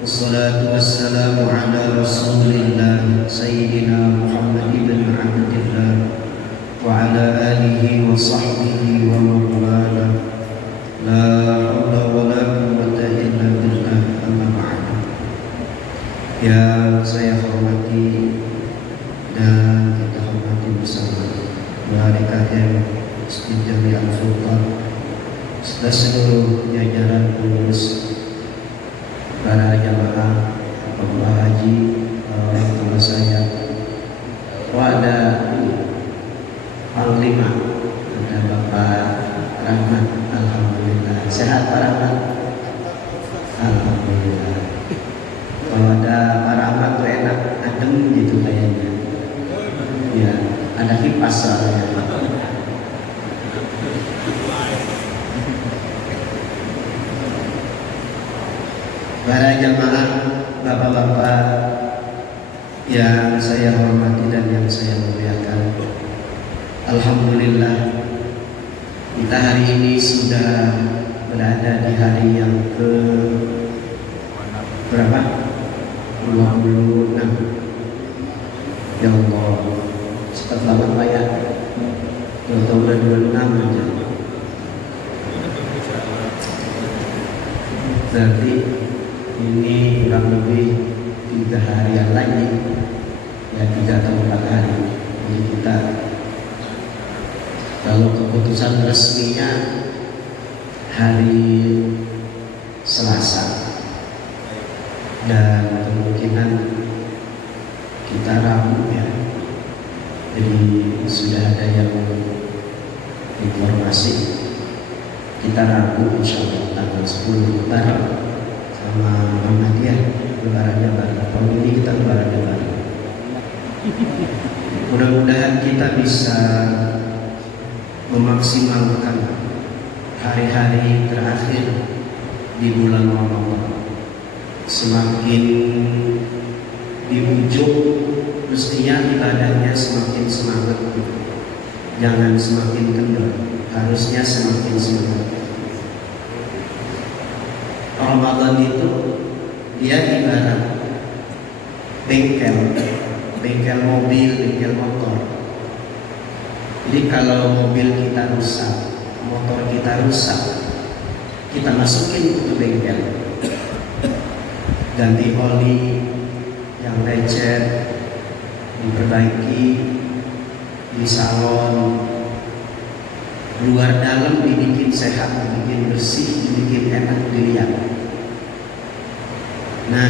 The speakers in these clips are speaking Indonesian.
Wassalatu wassalamu ala rasulillah Sayyidina Muhammad ibn Abdillah wa ala alihi wa sahbihi wa mawala. La hawla wa la quwwata illa billah, amma ba'du. Yang saya hormati dan kita hormati bersama Barakatnya Masjid Jami'ah Sultan serta seluruh jajaran pengurus, para jamaah, Bapak Haji, orang tua saya, ada Panglima, ada Bapak Rahmat, alhamdulillah. Sehat Pak Rahmat? Alhamdulillah. Kalau ada Pak Rahmat tuh enak, adem gitu kayaknya. Ya, ada kipas soalnya. Para jamaah, bapak-bapak yang saya hormati dan yang saya muliakan, alhamdulillah kita hari ini sudah berada di hari yang ke berapa? 26. Ya Allah, cepat banget Pak ya. Udah 26 aja. Berarti ini kurang lebih 3 harian lagi, ya 3 atau 4 hari. Jadi kita, kalau keputusan resminya hari Selasa dan kemungkinan kita Rabu ya. Jadi sudah ada yang informasi kita Rabu insya Allah tanggal 10 Lebaran sama Muhammadiyah, lebarannya bareng. Tahun ini kita lebarannya bareng. Mudah-mudahan kita bisa memaksimalkan hari-hari terakhir di bulan Ramadan. Semakin di ujung mestinya ibadahnya semakin semangat, jangan semakin kendor, harusnya semakin semangat. Ramadan itu dia ibarat bengkel mobil, bengkel motor. Jadi kalau mobil kita rusak, motor kita rusak, kita masukin ke bengkel, ganti oli yang lecet, diperbaiki di salon, luar dalam dibikin sehat, dibikin bersih, dibikin enak dilihat. Nah,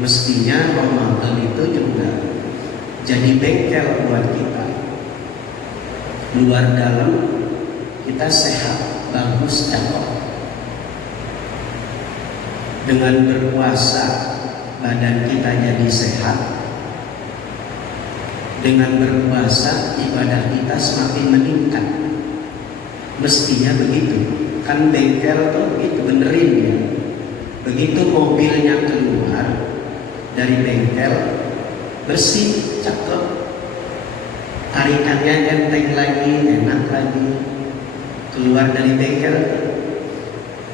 mestinya Ramadan itu juga jadi bengkel buat kita. Luar dalam kita sehat, bagus, cakep. Dengan berpuasa badan kita jadi sehat. Dengan berpuasa ibadah kita semakin meningkat. Mestinya begitu. Kan bengkel tuh itu benerin ya. Begitu mobilnya keluar dari bengkel, bersih, cakep, tarikannya enteng lagi, enak lagi. Keluar dari bengkel,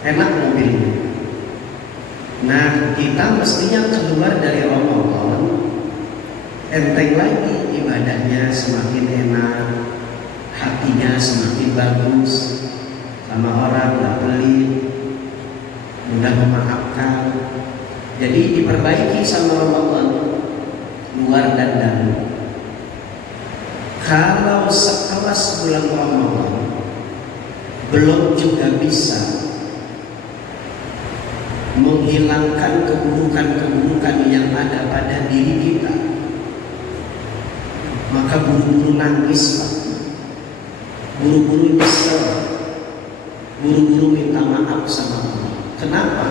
enak mobilnya. Nah, kita mestinya keluar dari Ramadan, enteng lagi, ibadahnya semakin enak, hatinya semakin bagus, sama orang gak pelit, mudah memaafkan. Jadi diperbaiki sama Ramadan, luar dan dalam. Kalau sekelas bulan Ramadan belum juga bisa menghilangkan keburukan-keburukan yang ada pada diri kita, maka buru-buru nangis, buru-buru nyesel, buru-buru minta maaf sama Allah. Kenapa?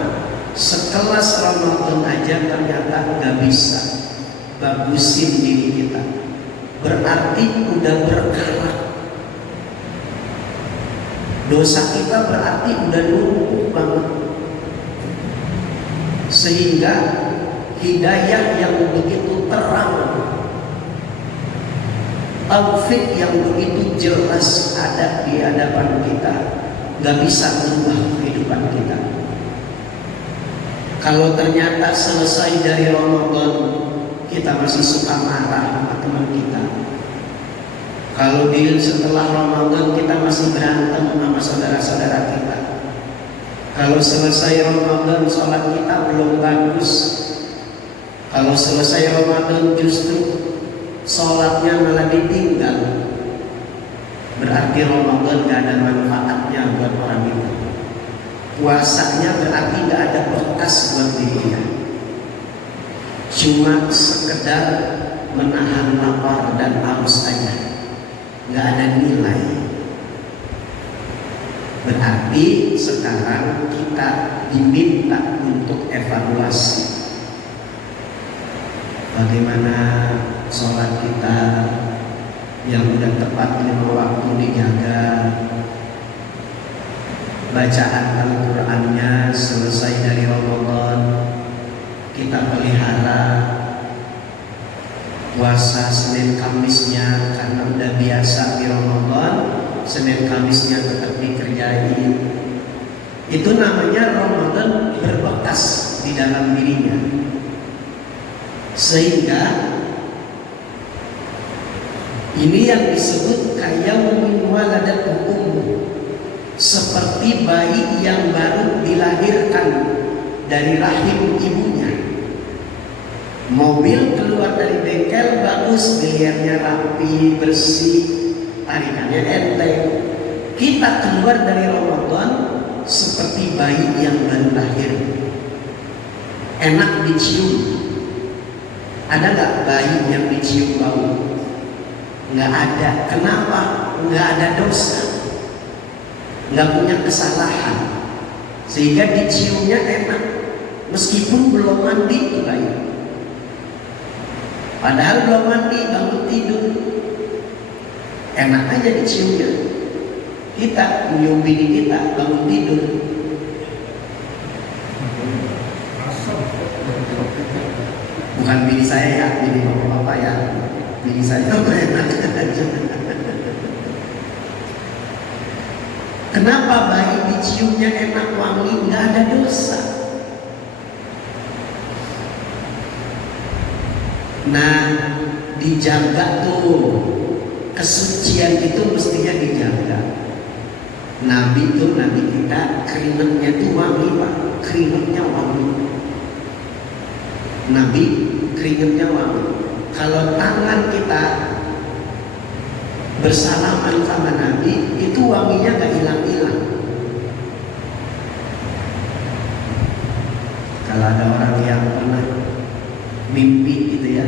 Sekelas Ramadan aja ternyata nggak bisa bagusin diri kita, berarti udah berkarat. Dosa kita berarti udah numpuk banget, sehingga hidayah yang begitu terang, taufik yang begitu jelas ada di hadapan kita, nggak bisa merubah kehidupan kita. Kalau ternyata selesai dari Ramadan kita masih suka marah sama teman kita, kalau setelah Ramadan kita masih berantem sama saudara-saudara kita, kalau selesai Ramadan sholat kita belum bagus, kalau selesai Ramadan justru sholatnya malah ditinggal, berarti Ramadan gak ada manfaatnya buat orang itu. Puasanya berarti gak ada bekas buat dirinya, cuma sekedar menahan lapar dan haus aja, gak ada nilai. Berarti sekarang kita diminta untuk evaluasi bagaimana sholat kita yang udah tepat 5 waktu dijaga, bacaan Al-Qur'annya selesai dari Ramadan kita pelihara, puasa Senin Kamisnya karena udah biasa di Ramadan, Senin Kamisnya tetap dikerjain. Itu namanya Ramadan berbekas di dalam dirinya, sehingga ini yang disebut kayaumin waladat ummu, seperti bayi yang baru dilahirkan dari rahim ibunya. Mobil keluar dari bengkel bagus, biliarnya rapi, bersih, tarikannya enteng. Kita keluar dari Ramadan seperti bayi yang baru lahir, enak dicium. Ada gak bayi yang dicium bau? Nggak ada. Kenapa? Nggak ada dosa, nggak punya kesalahan, sehingga diciumnya enak meskipun belum mandi itu bayi. Padahal belum mandi, bangun tidur, enak aja diciumnya. Kita menyium bini kita bangun tidur, bukan bini saya ya, bini bapak-bapak ya, bini saya enak aja. Kenapa bayi diciumnya enak wangi? Nggak ada dosa. Nah, dijaga tuh, kesucian itu mestinya dijaga. Nabi kita keringetnya tuh wangi Pak, keringetnya wangi. Nabi keringetnya wangi. Kalau tangan kita bersalaman sama Nabi, itu wanginya gak hilang-hilang. Kalau ada orang yang pernah mimpi gitu ya,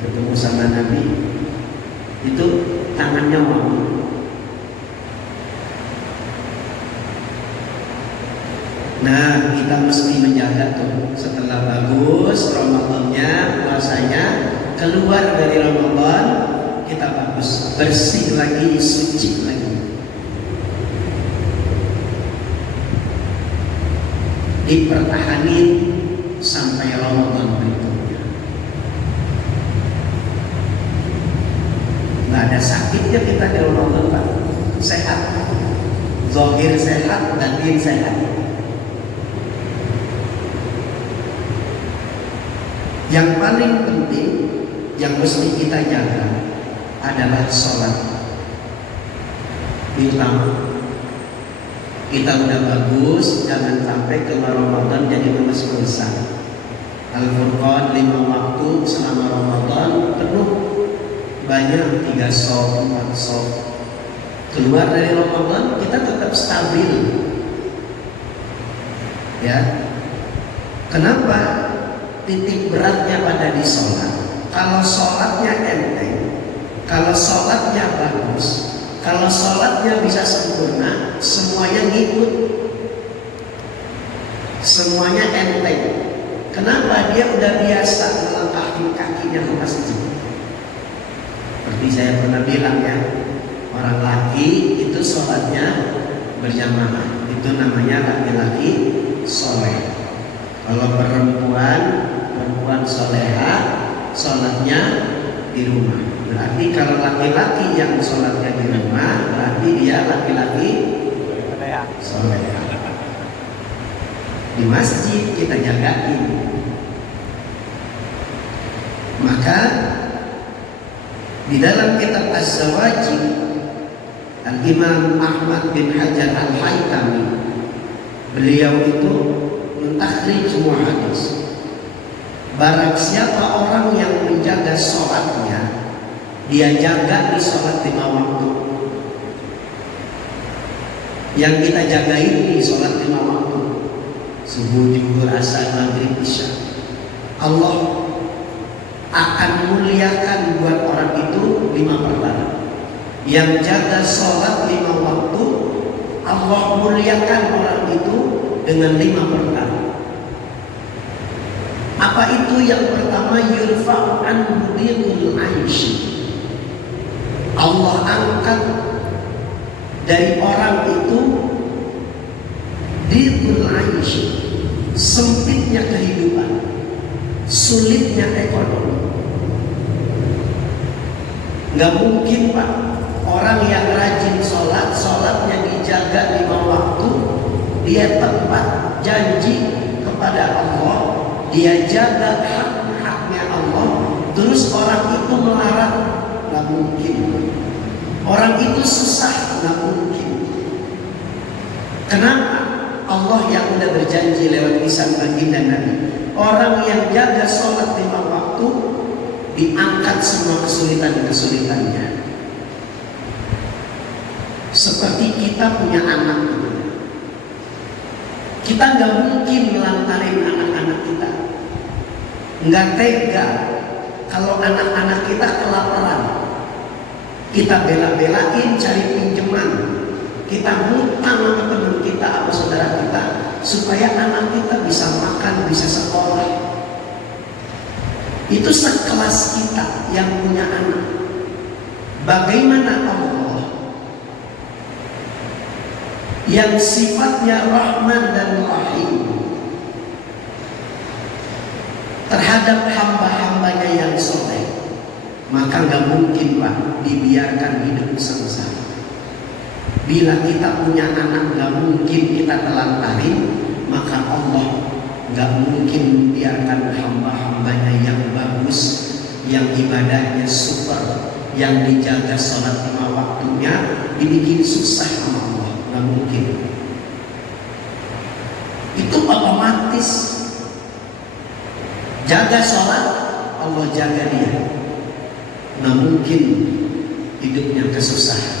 ketemu sama Nabi, itu tangannya wangi. Nah, kita mesti menjaga tuh. Setelah bagus Ramadannya, puasanya, keluar dari Ramadan kita bagus, bersih lagi, suci lagi. Dipertahanin sampai Ramadan berikutnya. Nggak ada sakitnya kita di Ramadan Pak. Sehat, zahir sehat, batin sehat. Yang paling penting yang mesti kita jaga adalah sholat. Utama kita udah bagus, jangan sampai keluar Ramadan jadi kemas-kemasan. Al-Furqan 5 waktu selama Ramadan penuh, banyak 3 shop, 4 shop. Keluar dari Ramadan kita tetap stabil. Ya, kenapa? Titik beratnya pada di sholat. Kalau sholatnya enteng, kalau sholatnya bagus, kalau sholatnya bisa sempurna, semuanya ngikut, semuanya enteng. Kenapa? Dia udah biasa melangkahkan kakinya ke masjid. Seperti saya pernah bilang ya, orang laki itu sholatnya berjamaah, itu namanya laki-laki soleh. Kalau perempuan soleha, sholatnya di rumah. Berarti kalau laki-laki yang sholatnya di rumah, berarti dia laki-laki soleha. Di masjid kita jagain. Maka di dalam kitab Az-Zawajir, Al-Imam Ahmad bin Hajar Al-Haytami, beliau itu mentakhrij semua hadis. Barang siapa orang yang menjaga sholatnya, dia jaga di sholat 5 waktu. Yang kita jaga ini sholat 5 waktu, subuh, zuhur, asar, maghrib, isya. Allah akan muliakan buat orang itu 5 perkara. Yang jaga sholat 5 waktu, Allah muliakan orang itu dengan 5 perkara. Apa itu? Yang pertama, yurfa'u anhu dhillul aish. Allah angkat dari orang itu dhillul aish, sempitnya kehidupan, sulitnya ekonomi. Gak mungkin Pak, orang yang rajin sholat, sholatnya dijaga 5 waktu, dia tepat janji kepada Allah, dia jaga hak-haknya Allah, terus orang itu melarat, gak mungkin. Orang itu susah, gak mungkin. Kenapa? Allah yang udah berjanji lewat lisan baginda Nabi, orang yang jaga sholat 5 waktu diangkat semua kesulitan-kesulitannya. Seperti kita punya anak, kita nggak mungkin melantarin anak-anak kita. Nggak tega kalau anak-anak kita kelaparan, kita bela-belain cari pinjaman, kita ngutang sama teman kita atau saudara kita supaya anak kita bisa makan, bisa sekolah. Itu sekelas kita yang punya anak. Bagaimana Allah yang sifatnya Rahman dan Rahim terhadap hamba-hambanya yang soleh, maka gak mungkin Pak dibiarkan hidup sengsara. Bila kita punya anak gak mungkin kita telantarin, maka Allah gak mungkin membiarkan hamba-hambanya yang bagus, yang ibadahnya super, yang dijaga sholat 5 waktunya, dibikin susah sama Allah. Gak mungkin. Itu otomatis. Jaga sholat, Allah jaga dia. Gak mungkin hidupnya kesusahan.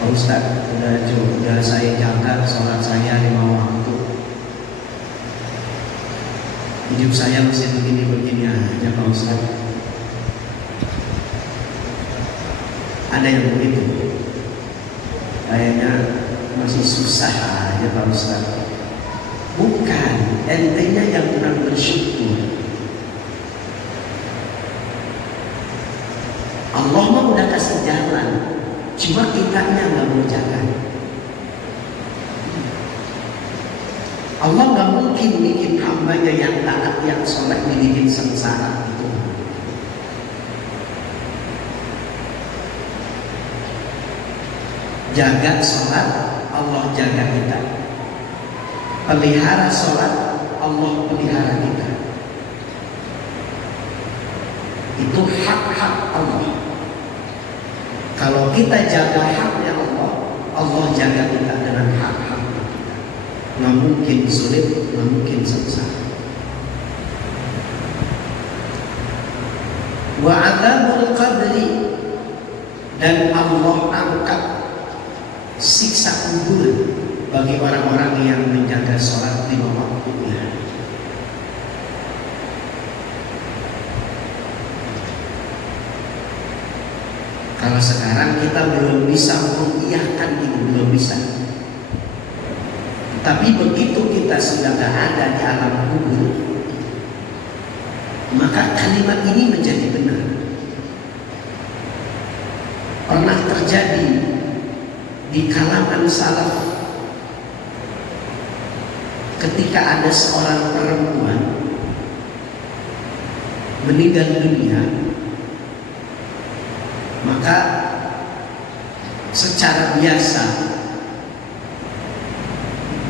Pak Ustaz, udah saya jaga sholat saya 5 waktu, hidup saya masih begini-begini aja Pak Ustaz. Ada yang begitu, kayaknya masih susah aja Pak Ustaz. Bukan, entenya yang kurang bersyukur. Allah mah udah kasih jalan, cuma kitanya nggak mau jalan. Allah nggak mungkin bikin hambanya yang taat, yang soleh dibikin sengsara itu. Jaga sholat, Allah jaga kita. Pelihara sholat, Allah pelihara kita. Itu hak-hak Allah. Kalau kita jaga haknya Allah, Allah jaga kita dengan hak-hak kita. Nggak mungkin sulit, nggak mungkin sengsara. Wa adzabul qabri, dan Allah angkat siksa kubur bagi orang-orang yang menjaga sholat 5 waktunya. Kalau sekarang kita belum bisa mengiyakan ini, belum bisa. Tapi begitu kita sudah gak ada di alam kubur, maka kalimat ini menjadi benar. Pernah terjadi di kalangan salaf, ketika ada seorang perempuan meninggal dunia, Maka secara biasa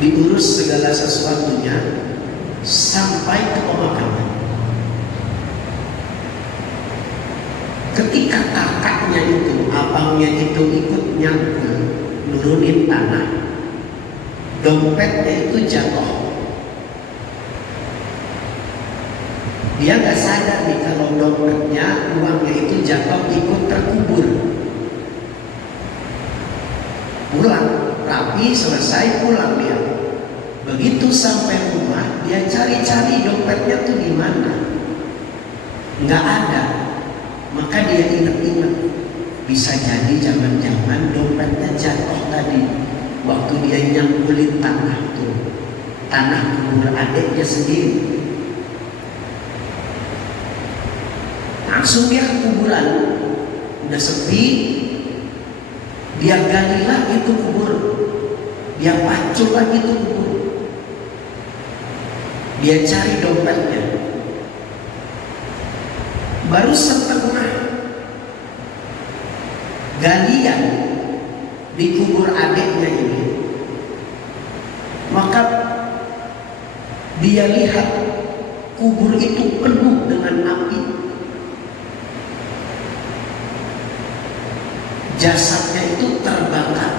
diurus segala sesuatunya sampai ke pemakaman. Ketika kakaknya itu, abangnya itu ikut nyangkul nurunin tanah, dompetnya itu jatuh. Dia nggak sadar nih kalau dompetnya, uangnya itu jatuh ikut terkubur. Pulang, rapi, selesai, pulang dia. Begitu sampai rumah, dia cari-cari dompetnya tuh di mana. Nggak ada. Maka dia ingat-ingat, bisa jadi jangan-jangan dompetnya jatuh tadi waktu dia nyangkulin tanah tuh, tanah kubur adiknya sendiri. Langsung dia ke kuburan, udah sepi, dia gali lagi itu kubur, dia pacul lagi itu kubur, dia cari dompetnya. Baru setengah galian di kubur adiknya ini, maka dia lihat kubur itu penuh dengan api. Jasadnya itu terbakar,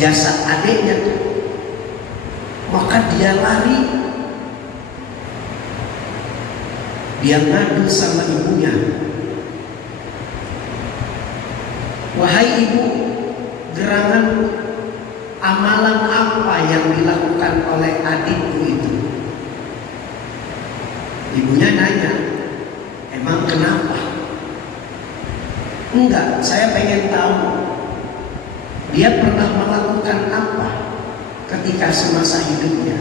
jasad adiknya tuh. Maka dia lari, dia ngadu sama ibunya, wahai ibu, gerangan amalan apa yang dilakukan oleh adikku itu? Ibunya nanya, emang kenapa? Enggak, saya pengen tahu dia pernah melakukan apa ketika semasa hidupnya.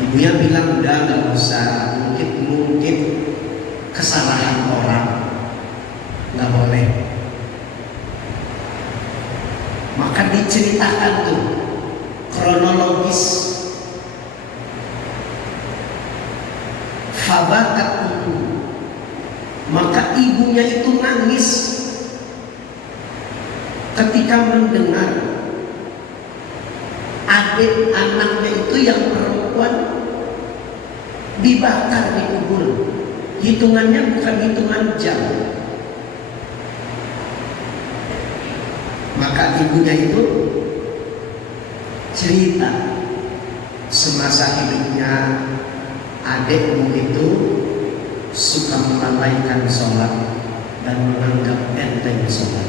Ibunya bilang udah nggak usah, mungkin kesalahan orang, nggak boleh. Maka diceritakan tuh kronologis. Fabakat itu, maka ibunya itu nangis ketika mendengar adik anaknya itu yang perempuan dibakar di kubur. Hitungannya bukan hitungan jam. Maka ibunya itu cerita semasa hidupnya adikmu itu suka melalaikan sholat dan menganggap enteng sholat.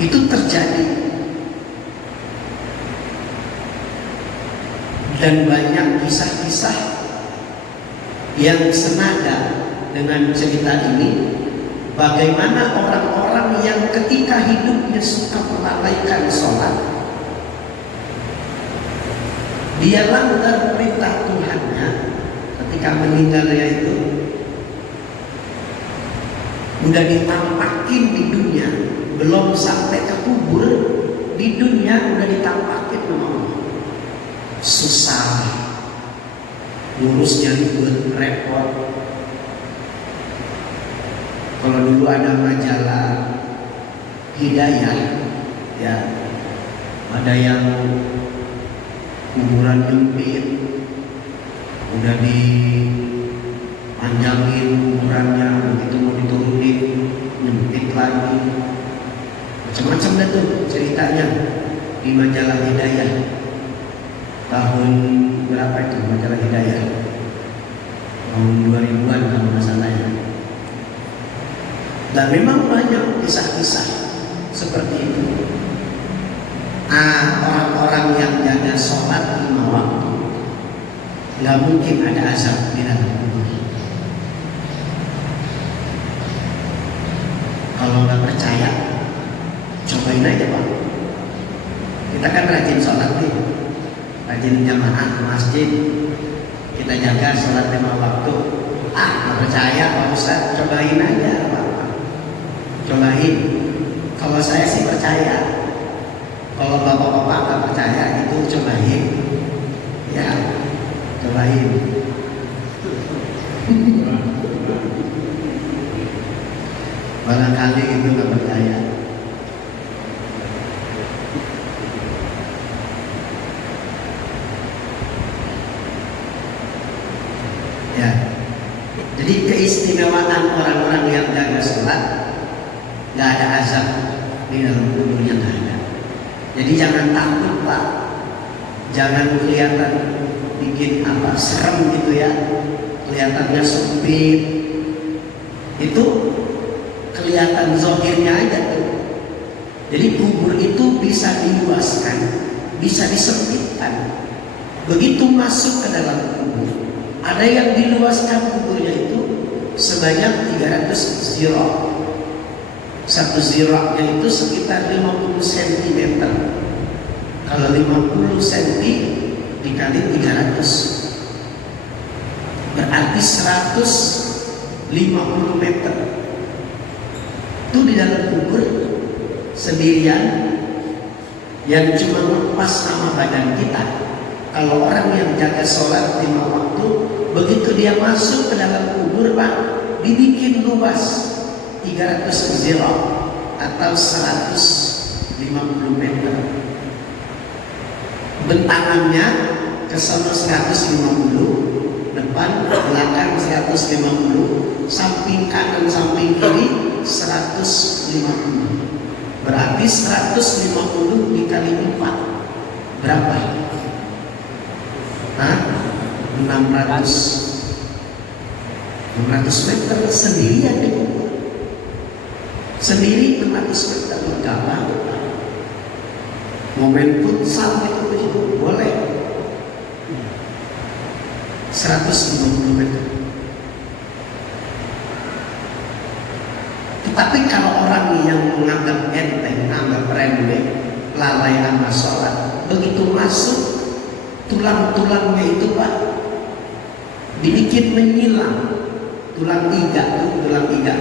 Itu terjadi, dan banyak kisah-kisah yang senada dengan cerita ini. Bagaimana orang-orang yang ketika hidupnya suka melalaikan sholat, dia langgar perintah Tuhannya ketika meninggalnya itu, udah ditampakin di dunia, belum sampai ke kubur, di dunia udah ditampakin sama Allah. Susah, ngurusnya ribet, repot. Kalau dulu ada majalah Hidayah, ya, ada yang kuburan nyempit, udah dipanjangin kuburannya, begitu mau diturunin nyempit lagi, macam-macam dah tuh ceritanya di majalah Hidayah. Tahun berapa itu majalah Hidayah? Tahun 2000-an kalau nggak salah ya. Dan memang banyak kisah-kisah seperti itu. Orang-orang yang jaga sholat 5 waktu, nggak mungkin ada azab di dalam kubur. Kalau nggak percaya, cobain aja Pak. Kita kan rajin sholat nih, rajin jamaah ke masjid, kita jaga sholat 5 waktu. Nggak percaya Pak Ustaz, cobain aja Pak. Cobain. Kalau saya sih percaya. Kalau bapak-bapak nggak percaya itu cobain. lain. Barangkali itu nggak percaya. Ya, jadi keistimewaan orang-orang yang jaga sholat, nggak ada azab di dalam kuburnya, nggak ada. Jadi jangan takut Pak, jangan kelihatan bikin apa serem gitu ya, kelihatannya sempit, itu kelihatan zahirnya aja tuh. Jadi kubur itu bisa diluaskan, bisa disempitkan. Begitu masuk ke dalam kubur, ada yang diluaskan kuburnya itu sebanyak 300 zirah. Satu zirahnya itu sekitar 50 cm. Kalau 50 cm dikali 300 berarti 150 meter. Itu di dalam kubur sendirian yang cuma lepas nama badan kita. Kalau orang yang jaga sholat 5 waktu, begitu dia masuk ke dalam kubur Pak, dibikin luas 300 zirah atau 150 meter. Bentangannya ke sana 150, depan belakang 150, samping kanan samping kiri 150. Berarti 150 dikali 4 berapa? 600 meter sendirian di kubur. Sendiri 600 meter enggak banget. Momen futsal itu boleh 150 meter. Tetapi kalau orang yang menganggap enteng, menganggap remeh, lalai sama sholat, begitu masuk tulang-tulangnya itu Pak dibikin menyilang. Tulang iga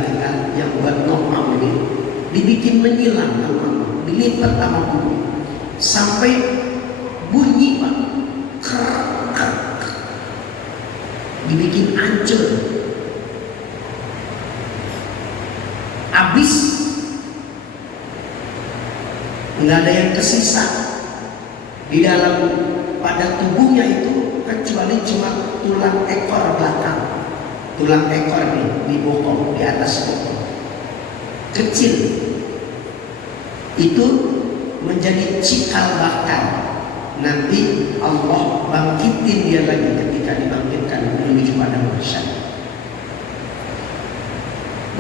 kita yang buat normal ini dibikin menyilang, dilipat sama bumi sampai bunyi Pak, kerak, dibikin hancur, habis, nggak ada yang tersisa di dalam pada tubuhnya itu kecuali cuma tulang ekor belakang. Tulang ekor nih di bokong, di atas bokong kecil itu menjadi cikal bakal. Nanti Allah bangkitin dia lagi ketika dibangkitkan menuju pada mahsyar.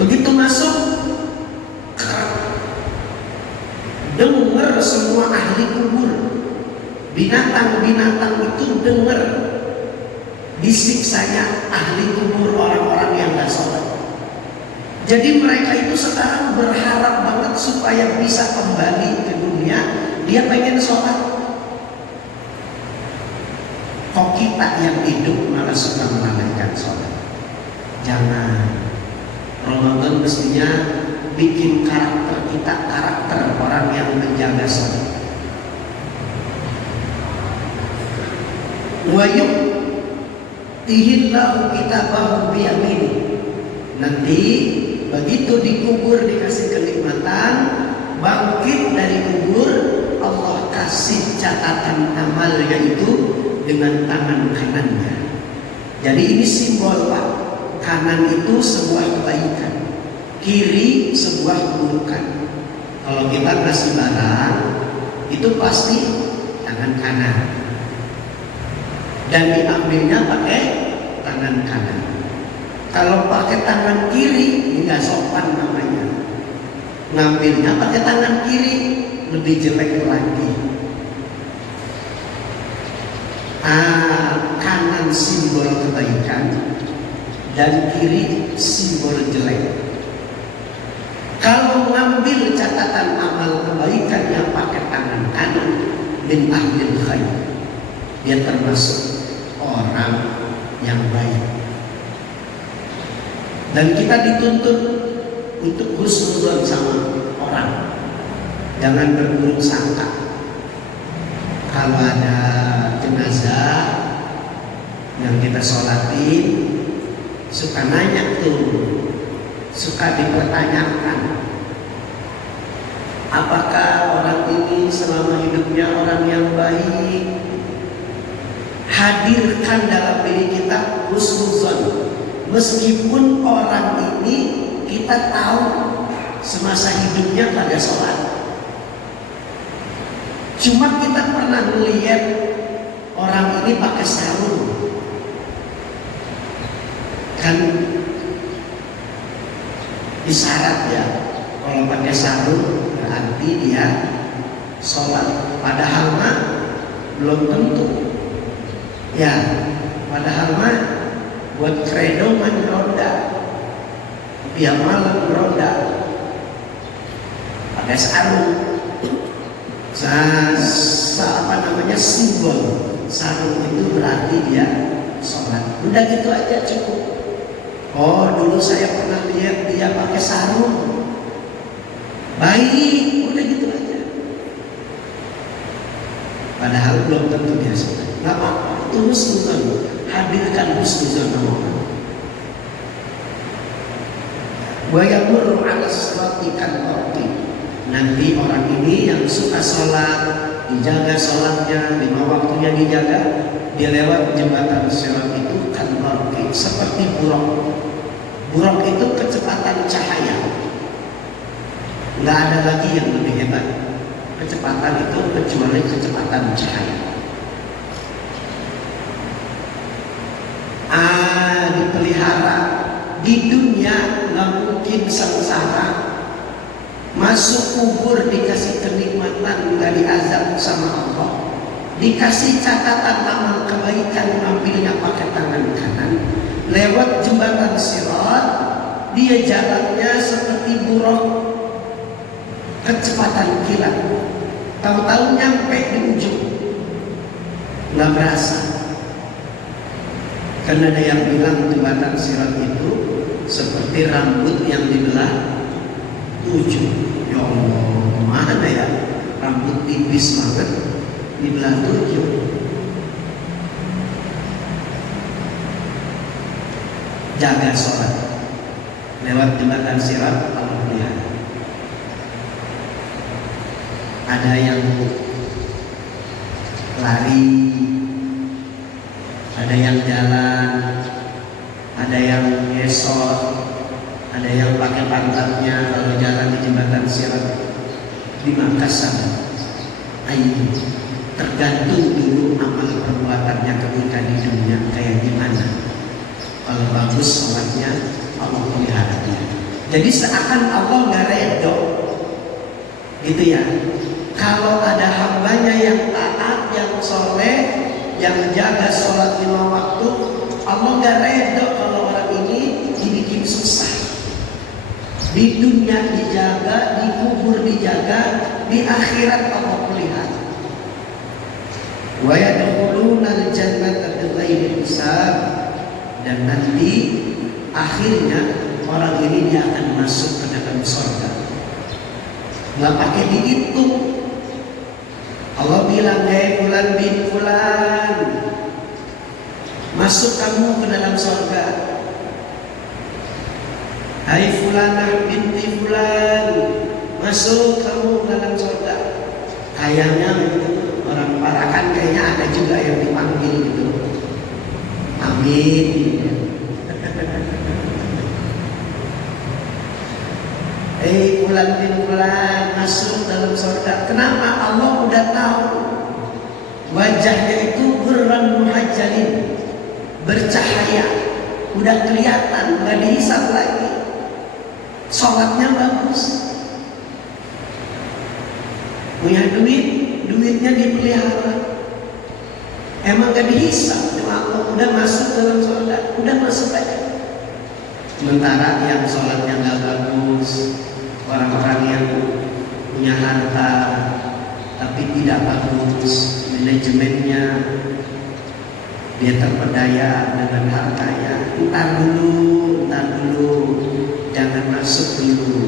Begitu masuk, dengar semua ahli kubur, binatang-binatang itu dengar disiksanya ahli kubur orang-orang yang gak sholat. Jadi mereka itu sekarang berharap banget supaya bisa kembali ke dunia. Dia pengen sholat. Kok kita yang hidup malah suka melalaikan sholat? Jangan. Ramadan mestinya bikin karakter kita karakter orang yang menjaga sholat. Wayuk ihillahu kitabahu biyamini. Nanti begitu dikubur dikasih kenikmatan, bangkit dari kubur, Allah kasih catatan amalnya itu dengan tangan kanannya. Jadi ini simbol Pak, kanan itu sebuah kebaikan, kiri sebuah keburukan. Kalau kita kasih barang itu pasti tangan kanan, dan diambilnya pakai tangan kanan. Kalau pakai tangan kiri nggak sopan namanya. Ngambilnya pakai tangan kiri lebih jelek lagi. Kanan simbol kebaikan dan kiri simbol jelek. Kalau ngambil catatan amal kebaikan yang pakai tangan kanan, min ahlil khair, dia termasuk orang yang baik. Dan kita dituntut untuk husnuzon sama orang. Jangan berburuk sangka. Kalau ada jenazah yang yang kita sholatin suka nanya tuh, suka dipertanyakan, apakah orang ini selama hidupnya orang yang baik? Hadirkan dalam diri kita husnuzon. Meskipun orang ini kita tahu semasa hidupnya pada sholat, cuma kita pernah melihat orang ini pakai sarung, kan isyarat ya, kalau pakai sarung berarti dia sholat. Padahal mah belum tentu ya, padahal mah buat kredo mah ronda, tiap malam ronda pakai sarung. Apa namanya, simbol sarung itu berarti dia sholat. Udah gitu aja cukup. Oh, dulu saya pernah lihat dia pakai sarung, baik, udah gitu aja. Padahal belum tentu dia sholat. Gak apa-apa, itu husnuzon. Hadirkan husnuzon orang. Wa yamurru 'ala sirati kan-raqib. Nanti orang ini yang suka sholat, dijaga sholatnya, 5 waktunya dijaga, dia lewat jembatan sirat itu kan-raqib, seperti buruk. Buruk itu kecepatan cahaya. Nggak ada lagi yang lebih hebat kecepatan itu kecuali kecepatan cahaya. Dipelihara di dunia, nggak mungkin sengsara. Masuk kubur dikasih kenikmatan, nggak diazab sama Allah. Dikasih catatan amal kebaikan, ambilnya pakai tangan kanan. Lewat jembatan sirat, dia jalannya seperti buruk, kecepatan kilat. Tahu-tahu nyampe di ujung, nggak berasa. Karena ada yang bilang jembatan sirat itu seperti rambut yang dibelah 7. Ya Allah, mana ya rambut tipis banget dibelah 7. Jaga sholat lewat jembatan sirat. Allah lihat ada yang lari, ada yang jalan, ada yang ngesot, ada yang pakai pantatnya kalau jalan di jembatan sirat. Di Makassar, ayo tergantung dulu amal perbuatannya ketika di dunia kayak gimana. Kalau bagus sholatnya, Allah pelihara dia. Jadi seakan Allah nggak redo, gitu ya. Kalau ada hambanya yang taat, yang soleh, yang jaga sholat 5 waktu, Allah nggak redo kalau orang ini dibikin susah. Di dunia dijaga, di kubur dijaga, di akhirat Allah pelihara. Wa yadkhuluna al-jannata bighairi hisab, dan nanti akhirnya orang ini dia akan masuk ke dalam surga. Nggak pakai dihitung. Allah bilang, "Hei fulan bin fulan, masuk kamu ke dalam surga. Hai fulanah binti fulan, masuk kamu ke dalam surga." Kayaknya orang Parakan kayaknya ada juga yang dipanggil gitu. Amin. Hei fulan bin fulan, masuk dalam surga. Kenapa? Allah udah tahu wajahnya itu burran muhajjalin, bercahaya, udah kelihatan, nggak dihisap lagi. Sholatnya bagus, punya duit, duitnya dipelihara, emang gak dihisap. Allah udah masuk dalam surga, udah masuk aja. Sementara yang sholatnya gak bagus, orang-orang yang punya harta tapi tidak bagus manajemennya, dia terpedaya dengan hartanya. Ntar dulu, jangan masuk dulu.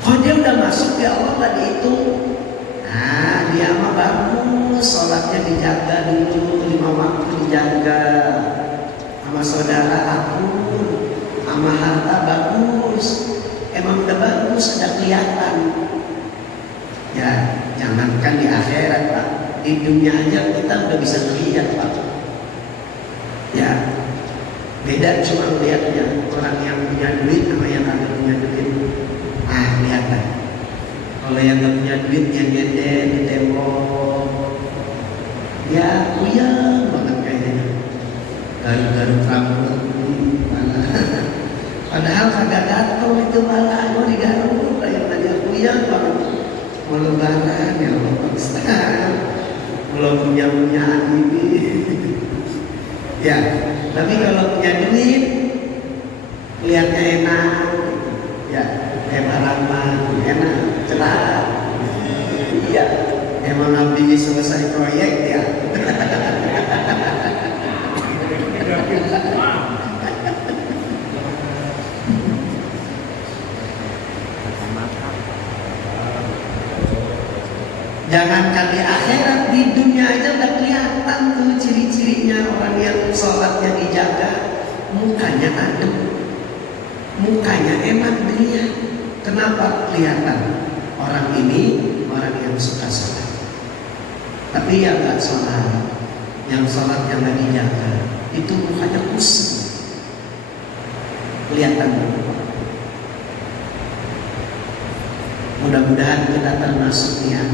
Kalau dia udah masuk, ya Allah gak dihitung. Nah, dia mah bagus, sholatnya dijaga dulu, 5 waktu dijaga. Sama saudara akur, sama harta bagus. Emang udah bagus, udah kelihatan. Ya, jangankan di akhirat Pak, di dunia aja kita udah bisa melihat Pak. Ya, beda cuma melihatnya orang yang punya duit sama yang tidak punya duit. Kelihatan. Kalau yang nggak punya duit yang gede di tembok, ya puyeng banget kayaknya. Garuk-garuk rambut, padahal kagak gatel itu malah mau digaruk, kayak tanya puyeng banget. Mau lebaran ya Allah Pakistan, belum punya ini. Ya, tapi kalau punya duit, lihatnya enak, ya. Ramah, enak, cerah. Iya, emang habis selesai proyek ya. Jangankan di akhirat, di dunia aja udah kelihatan tuh ciri-cirinya orang yang sholatnya dijaga, mukanya adem, mukanya enak dilihat. Kenapa kelihatan? Orang ini orang yang suka sholat. Tapi yang nggak sholat, yang sholatnya nggak dijaga, itu mukanya kusut. Kelihatan. Mudah-mudahan kita termasuk ya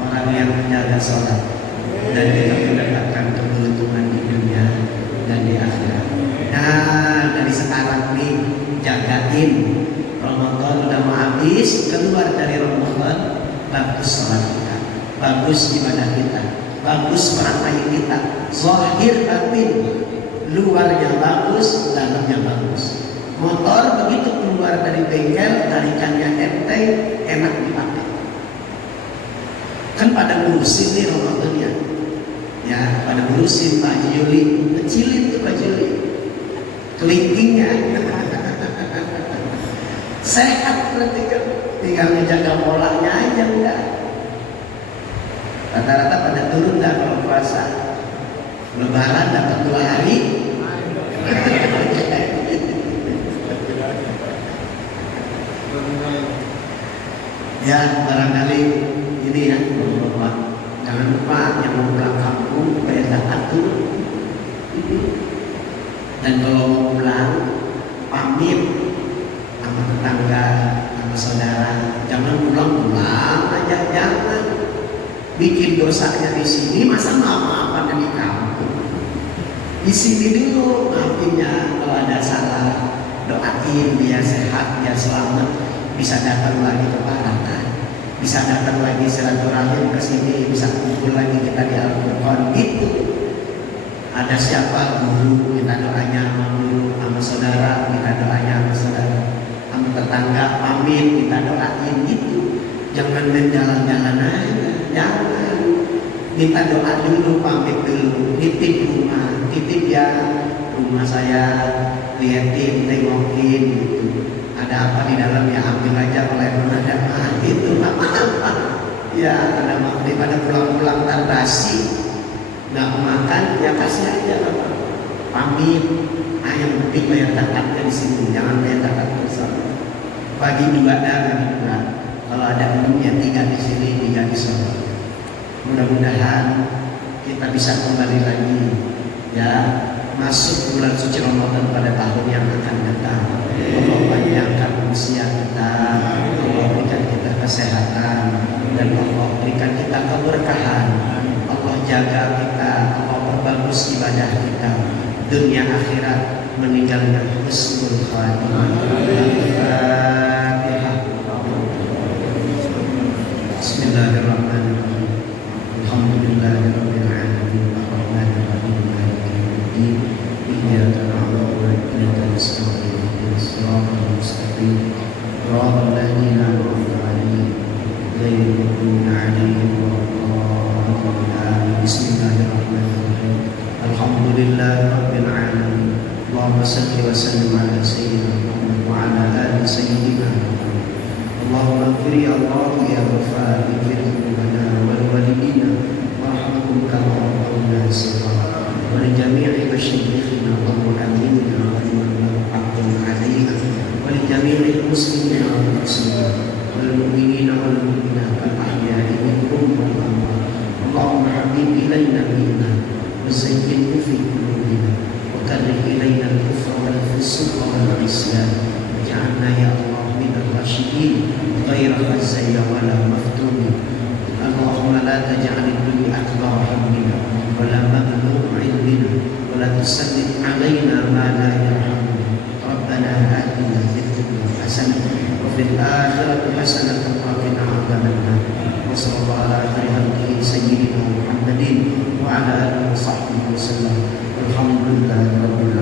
orang yang menjaga sholat dan kita mendapatkan keberuntungan di dunia dan di akhirat. Nah, dari sekarang nih jagain. Ramadan udah mau habis, keluar dari Ramadan, bagus sholat kita, bagus ibadah kita, bagus perangai kita, zahir batin, luarnya bagus, dalamnya bagus. Motor begitu keluar dari bengkel, tarikannya enteng, enak dipakai. Kan pada ngurusin nih Ramadannya, ya pada ngurusin Pak Haji Yuli, kecilin tuh Pak Haji Yuli, kelingkingnya. Sehat berarti kan, tinggal menjaga polanya aja udah. Rata-rata pada turun dah kalau puasa. Lebaran dapat 2 hari. Ya barangkali ini ya, Bapak. Jangan lupa yang mau pulang kampung bayar zakat dulu. Dan kalau mau pulang pamit sama tetangga, sama saudara, jangan pulang-pulang aja, jangan bikin dosanya di sini, masa maaf-maafan di kampung. Di sini dulu maafinnya, kalau ada salah doain dia sehat, dia selamat, bisa datang lagi ke Paratan, bisa datang lagi silaturahim ke sini, bisa kumpul lagi kita di Al-Quran gitu. Ada siapa guru, minta doanya sama guru, sama saudara, minta doanya sama saudara, sama tetangga, pamit, minta doain gitu. Jangan main jalan-jalan aja, jangan. Minta doa dulu, pamit dulu, titip rumah, titip ya rumah saya, liatin, tengokin gitu. Ada apa di dalam ya ambil aja, kalau emang ada itu apa-apa. Ya ada daripada pulang-pulang basi. Nggak makan, ya kasih aja apa. Pamit, yang penting bayar zakatnya di sini, jangan bayar zakat bersama. Bagi 2 dan bagi 2. Kalau ada umumnya 3 di sini, 3 di sana. Mudah-mudahan kita bisa kembali lagi, ya masuk bulan suci Ramadan pada tahun yang akan datang. Allah panjangkan usia kita, Allah berikan kita kesehatan, dan Allah berikan kita keberkahan. Allah jaga kita, Allah perbagus ibadah kita, dunia akhirat, meninggalnya husnul khatimah. Al-Fatihah. Bismillahirrahmanirrahim. Alhamdulillahirabbil alamin, arrahmanir rahim, maliki yaumiddin, iyyaka na'budu wa iyyaka nasta'in, ihdinas siratal mustaqim, siratal ladzina an'amta 'alaihim, ghairil maghdubi 'alaihim waladdallin. Bismillahirrahmanirrahim. Alhamdulillahi rabbil alamin. Allahumma shalli wa sallim ala sayyidina Muhammad wa ala ali sayyidina Muhammad. Allahumma ighfir ya Allah ya Ghaffar, ighfir dhunubana وزينه في قلوبنا وكره إلينا الكفر والفسوق والعصيان واجعلنا يا الله من الراشدين غير خزي ولا مفتونين. اللهم لا تجعل الدنيا أكبر همنا ولا مبلغ علمنا ولا تسلط علينا ما لا يرحمنا. ربنا آتنا في الدنيا حسنة وفي الآخرة حسنة وقنا عذاب النار. وصلى الله على خير خلقه سيدنا محمد وعلى آله وصحبه وسلم. والحمد لله رب العالمين.